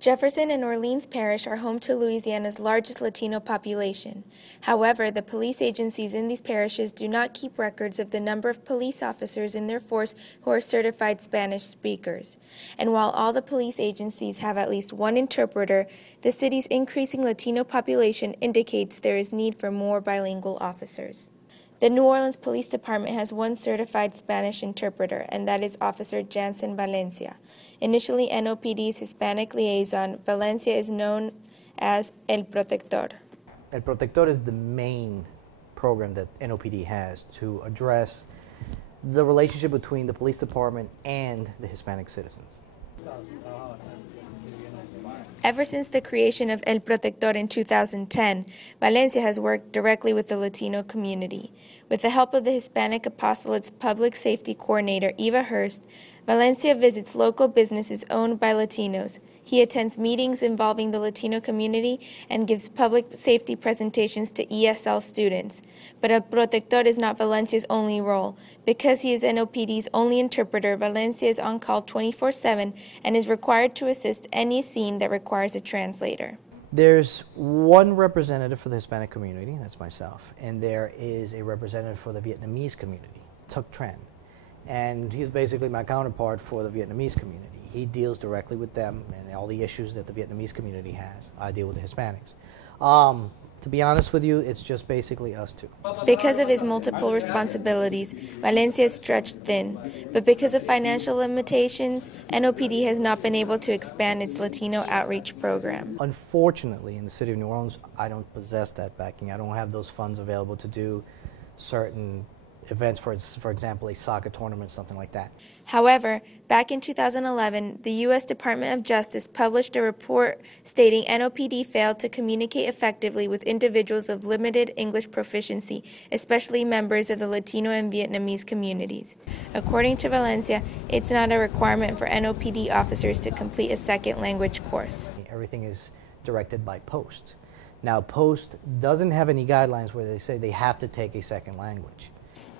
Jefferson and Orleans Parish are home to Louisiana's largest Latino population. However, the police agencies in these parishes do not keep records of the number of police officers in their force who are certified Spanish speakers. And while all the police agencies have at least one interpreter, the city's increasing Latino population indicates there is need for more bilingual officers. The New Orleans Police Department has one certified Spanish interpreter, and that is Officer Jansen Valencia. Initially NOPD's Hispanic liaison, Valencia is known as El Protector. El Protector is the main program that NOPD has to address the relationship between the police department and the Hispanic citizens. Ever since the creation of El Protector in 2010, Valencia has worked directly with the Latino community. With the help of the Hispanic Apostolate's Public Safety Coordinator, Eva Hurst, Valencia visits local businesses owned by Latinos. He attends meetings involving the Latino community and gives public safety presentations to ESL students. But El Protector is not Valencia's only role. Because he is NOPD's only interpreter, Valencia is on call 24/7 and is required to assist any scene that requires a translator. There's one representative for the Hispanic community, that's myself, and there is a representative for the Vietnamese community, Tuc Tran. And he's basically my counterpart for the Vietnamese community. He deals directly with them and all the issues that the Vietnamese community has. I deal with the Hispanics. To be honest with you, it's just basically us two. Because of his multiple responsibilities, Valencia is stretched thin. But because of financial limitations, NOPD has not been able to expand its Latino outreach program. Unfortunately, in the city of New Orleans, I don't possess that backing. I don't have those funds available to do certain events, for example, a soccer tournament, something like that. However, back in 2011, the U.S. Department of Justice published a report stating NOPD failed to communicate effectively with individuals of limited English proficiency, especially members of the Latino and Vietnamese communities. According to Valencia, it's not a requirement for NOPD officers to complete a second language course. Everything is directed by post. Now, post doesn't have any guidelines where they say they have to take a second language.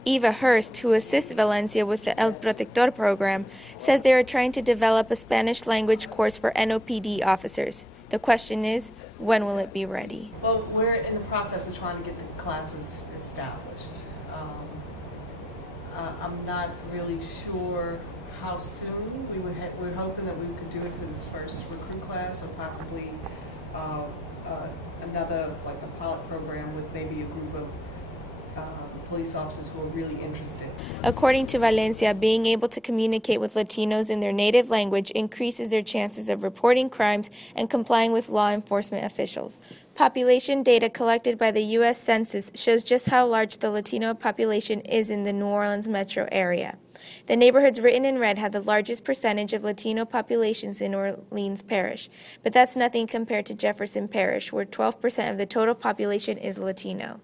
Eva Hurst, who assists Valencia with the El Protector program, says they are trying to develop a Spanish language course for NOPD officers. The question is, when will it be ready? Well, we're in the process of trying to get the classes established. I'm not really sure how soon. We're hoping that we could do it for this first recruit class, or possibly another, like a pilot program with maybe a group of police officers who are really interested. According to Valencia, being able to communicate with Latinos in their native language increases their chances of reporting crimes and complying with law enforcement officials. Population data collected by the U.S. Census shows just how large the Latino population is in the New Orleans metro area. The neighborhoods written in red have the largest percentage of Latino populations in Orleans Parish, but that's nothing compared to Jefferson Parish, where 12% of the total population is Latino.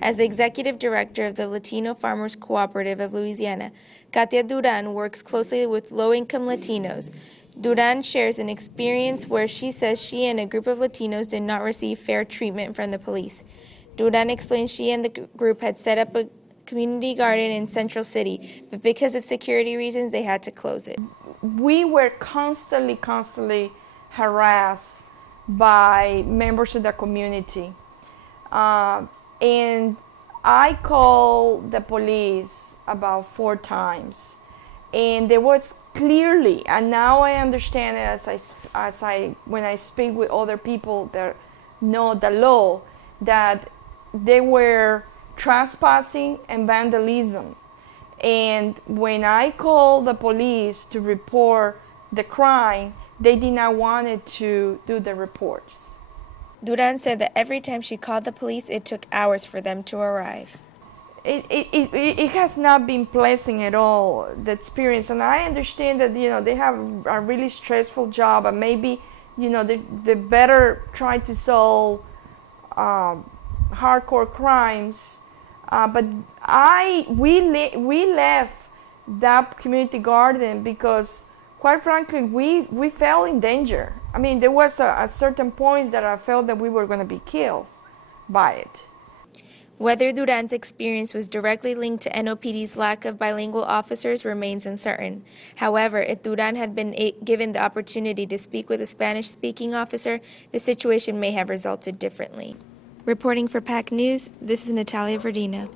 As the executive director of the Latino Farmers Cooperative of Louisiana, Katia Duran works closely with low-income Latinos. Duran shares an experience where she says she and a group of Latinos did not receive fair treatment from the police. Duran explains she and the group had set up a community garden in Central City, but because of security reasons, they had to close it. We were constantly harassed by members of the community. And I called the police about 4 times, and there was clearly, and now I understand when I speak with other people that know the law, that they were trespassing and vandalism. And when I called the police to report the crime, they did not want to do the reports. Duran said that every time she called the police, it took hours for them to arrive. It has not been pleasant at all, the experience. And I understand that, they have a really stressful job, and maybe, they better try to solve hardcore crimes. But we left that community garden because, quite frankly, we felt in danger. I mean, there was a certain point that I felt that we were going to be killed by it. Whether Duran's experience was directly linked to NOPD's lack of bilingual officers remains uncertain. However, if Duran had been given the opportunity to speak with a Spanish-speaking officer, the situation may have resulted differently. Reporting for PAC News, this is Natalia Verdina.